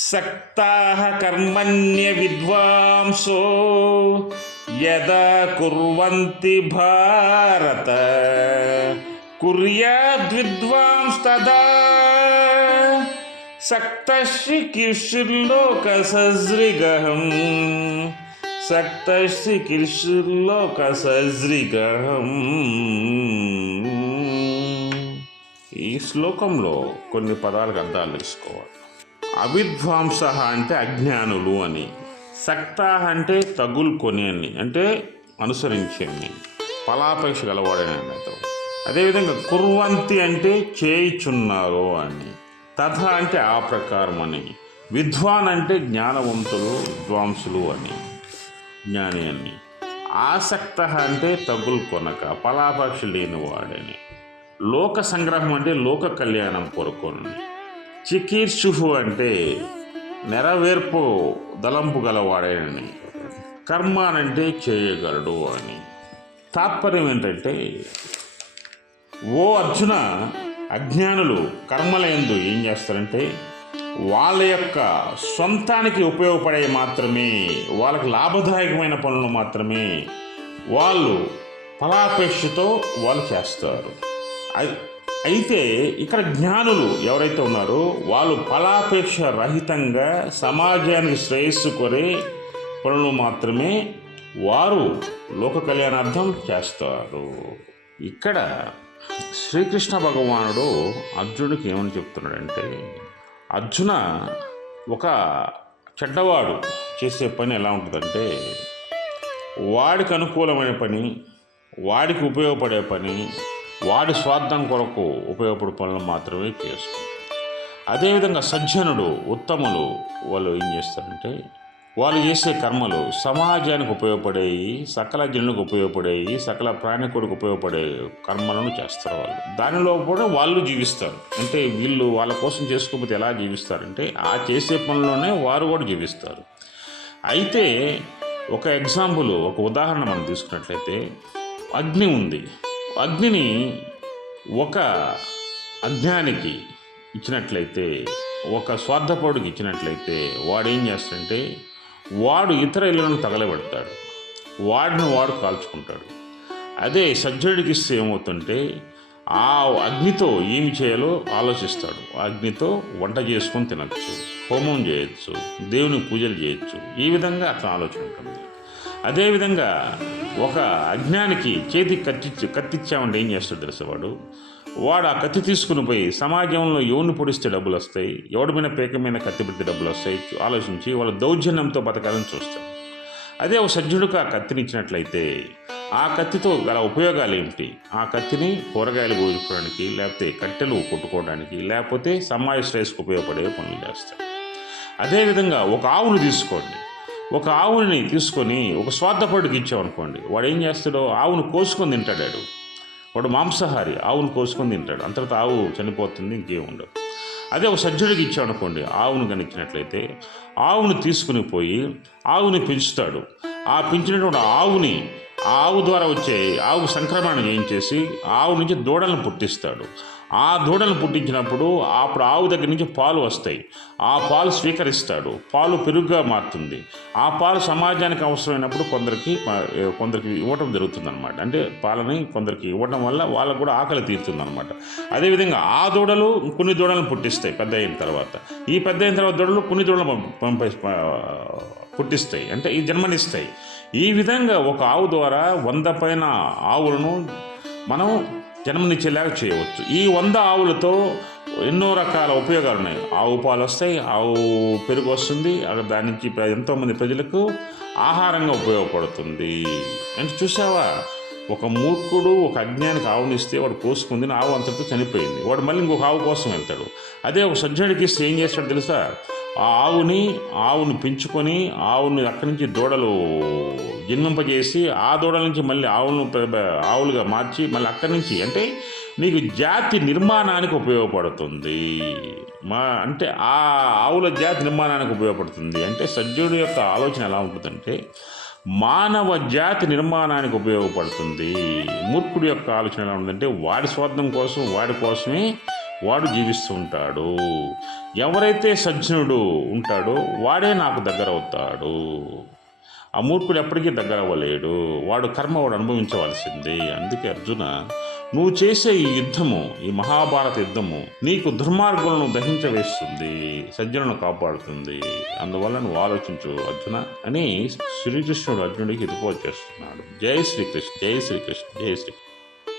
సక్తాః కర్మణ్య విద్వాంసో యదా కుర్వంతి భారత కుర్యాద్విద్వాంస్ తదా సక్తశ్రికీర్షుల్లోక సజ్రిగహం సక్తశ్రికీర్షుల్లోక సజ్రిగహం ఈ శ్లోకంలో కొన్ని పదాలకు అర్థాలు తెలుసుకోవాలి అవిద్వాంస అంటే అజ్ఞానులు అని. సక్త అంటే తగులుకొని అని. అంటే అనుసరించేని. ఫలాపేక్ష గలవాడని అర్థం అదేవిధంగా కుర్వంతి అంటే చేయిచున్నారు అని. తథ అంటే ఆ ప్రకారం అని. విద్వాన్ అంటే జ్ఞానవంతులు విద్వాంసులు అని. జ్ఞాని అని. ఆసక్త అంటే తగులు కొనక ఫలాపక్షి లేనివాడని. లోక సంగ్రహం అంటే లోక కళ్యాణం కొరకొని. చికీర్షుహు అంటే నెరవేర్పు దలంపు గలవాడేనని కర్మ అంటే చేయగలడు అని. తాత్పర్యం ఏంటంటే ఓ అర్జున అజ్ఞానులు కర్మలందు ఏం చేస్తారంటే వాళ్ళ యొక్క సొంతానికి ఉపయోగపడే మాత్రమే వాళ్ళకి లాభదాయకమైన పనులు మాత్రమే వాళ్ళు ఫలాపేక్షతో వాళ్ళు చేస్తారు. అది అయితే ఇక్కడ జ్ఞానులు ఎవరైతే ఉన్నారో వాళ్ళు ఫలాపేక్ష రహితంగా సమాజానికి శ్రేయస్సు కొరే పనులు మాత్రమే వారు లోక కళ్యాణార్థం చేస్తారు. ఇక్కడ శ్రీకృష్ణ భగవానుడు అర్జునుడికి ఏమని చెప్తున్నాడంటే అర్జున ఒక చెడ్డవాడు చేసే పని ఎలా ఉంటుందంటే వాడికి అనుకూలమైన పని వాడికి ఉపయోగపడే పని వాడి స్వార్థం కొరకు ఉపయోగపడే పనులు మాత్రమే చేస్తుంది అదేవిధంగా సజ్జనుడు ఉత్తములు వాళ్ళు ఏం చేస్తారంటే వాళ్ళు చేసే కర్మలు సమాజానికి ఉపయోగపడేవి సకల జనులకు ఉపయోగపడేవి సకల ప్రాణికుడికి ఉపయోగపడే కర్మలను చేస్తారు వాళ్ళు. దానిలో కూడా వాళ్ళు జీవిస్తారు. అంటే వీళ్ళు వాళ్ళ కోసం చేసుకోకపోతే ఎలా జీవిస్తారంటే ఆ చేసే పనుల్లోనే వారు కూడా జీవిస్తారు. అయితే ఒక ఎగ్జాంపుల్ ఒక ఉదాహరణ మనం తీసుకున్నట్లయితే అగ్ని ఉంది. అగ్నిని ఒక అజ్ఞానికి ఇచ్చినట్లయితే ఒక స్వార్థపరుడికి ఇచ్చినట్లయితే వాడు ఏం చేస్తాడంటే వాడు ఇతర ఇళ్ళను తగలబెడతాడు. వాడిని వాడు కాల్చుకుంటాడు. అదే సజ్జనుడికి ఇస్తే ఏమవుతుంటే ఆ అగ్నితో ఏమి చేయాలో ఆలోచిస్తాడు. అగ్నితో వంట చేసుకొని తినచ్చు హోమం చేయొచ్చు దేవుని పూజలు చేయొచ్చు. ఈ విధంగా అతను ఆలోచన ఉంటుంది. అదేవిధంగా ఒక అజ్ఞానికి చేతికి కత్తి కత్తిచ్చామంటే ఏం చేస్తాడు తెలుసు వాడు? వాడు ఆ కత్తి తీసుకుని పోయి సమాజంలో ఎవరిని పొడిస్తే డబ్బులు వస్తాయి ఎవడి మీద పేక మీద కత్తి పెడితే డబ్బులు వస్తాయి ఆలోచించి వాళ్ళ దౌర్జన్యంతో బతకాలని చూస్తాడు. అదే ఒక సజ్జుడికి ఆ కత్తిని ఇచ్చినట్లయితే ఆ కత్తితో గల ఉపయోగాలు ఏమిటి? ఆ కత్తిని కూరగాయలు కోసుకోవడానికి లేకపోతే కట్టెలు కొట్టుకోవడానికి లేకపోతే సమాజ శ్రేయస్కు ఉపయోగపడే పనులు చేస్తాడు. అదేవిధంగా ఒక ఆవును తీసుకోండి. ఒక ఆవుని తీసుకొని ఒక స్వార్థపడికి ఇచ్చామనుకోండి వాడు ఏం చేస్తాడో ఆవును కోసుకొని తింటాడాడు వాడు. మాంసాహారి ఆవును కోసుకొని తింటాడు. అంతటా ఆవు చనిపోతుంది ఇంకేం ఉండదు. అదే ఒక సజ్జుడికి ఇచ్చామనుకోండి ఆవును కనిచ్చినట్లయితే ఆవును తీసుకుని పోయి ఆవుని పెంచుతాడు. ఆ పెంచినటువంటి ఆవుని ఆ ఆవు ద్వారా వచ్చే ఆవు సంక్రమణ చేయించేసి ఆవు నుంచి దూడలను పుట్టిస్తాడు. ఆ దూడలను పుట్టించినప్పుడు అప్పుడు ఆవు దగ్గర నుంచి పాలు వస్తాయి. ఆ పాలు స్వీకరిస్తాడు. పాలు పెరుగుగా మారుతుంది. ఆ పాలు సమాజానికి అవసరమైనప్పుడు కొందరికి కొందరికి ఇవ్వటం జరుగుతుంది అనమాట అంటే పాలని కొందరికి ఇవ్వడం వల్ల వాళ్ళకు కూడా ఆకలి తీరుతుంది అనమాట అదేవిధంగా ఆ దూడలు కొన్ని దూడలను పుట్టిస్తాయి పెద్ద అయిన తర్వాత. ఈ పెద్ద అయిన తర్వాత దూడలు కొన్ని దూడలను పంపి పుట్టిస్తాయి. అంటే ఈ జన్మనిస్తాయి. ఈ విధంగా ఒక ఆవు ద్వారా వంద పైన ఆవులను మనం జన్మనిచ్చేలాగా చేయవచ్చు. ఈ వంద ఆవులతో ఎన్నో రకాల ఉపయోగాలు ఉన్నాయి. ఆవు పాలు వస్తాయి ఆవు పెరుగు వస్తుంది అక్కడ దాని నుంచి ఎంతోమంది ప్రజలకు ఆహారంగా ఉపయోగపడుతుంది. అంటే చూసావా? ఒక మూర్ఖుడు ఒక అజ్ఞానికి ఆవునిస్తే వాడు కోసుకుంది ఆవు అంతటితో చనిపోయింది. వాడు మళ్ళీ ఇంకొక ఆవు కోసం వెళ్తాడు. అదే ఒక సజ్జనుడికి ఇస్తే ఏం చేస్తాడు తెలుసా? ఆ ఆవుని ఆవుని పెంచుకొని ఆవుని అక్కడి నుంచి దూడలు జిన్నింపజేసి ఆ దూడల నుంచి మళ్ళీ ఆవులను ఆవులుగా మార్చి మళ్ళీ అక్కడి నుంచి అంటే నీకు జాతి నిర్మాణానికి ఉపయోగపడుతుంది. మా అంటే ఆ ఆవుల జాతి నిర్మాణానికి ఉపయోగపడుతుంది. అంటే సజ్జుడి యొక్క ఆలోచన ఎలా ఉంటుందంటే మానవ జాతి నిర్మాణానికి ఉపయోగపడుతుంది. మూర్ఖుడి యొక్క ఆలోచన ఎలా ఉందంటే వాడి స్వార్థం కోసం వాడి కోసమే వాడు జీవిస్తూ ఉంటాడు ఎవరైతే సజ్జనుడు ఉంటాడో వాడే నాకు దగ్గర అవుతాడు ఆ మూర్ఖుడు ఎప్పటికీ దగ్గర అవ్వలేడు వాడు కర్మ వాడు అనుభవించవలసింది. అందుకే అర్జున నువ్వు చేసే ఈ యుద్ధము ఈ మహాభారత యుద్ధము నీకు దుర్మార్గులను దహించవేస్తుంది సజ్జనులను కాపాడుతుంది. అందువల్ల నువ్వు ఆలోచించు అర్జున అని శ్రీకృష్ణుడు అర్జునుడికి హితపోతు చేస్తున్నాడు. జై శ్రీకృష్ణ జై శ్రీకృష్ణ జై శ్రీ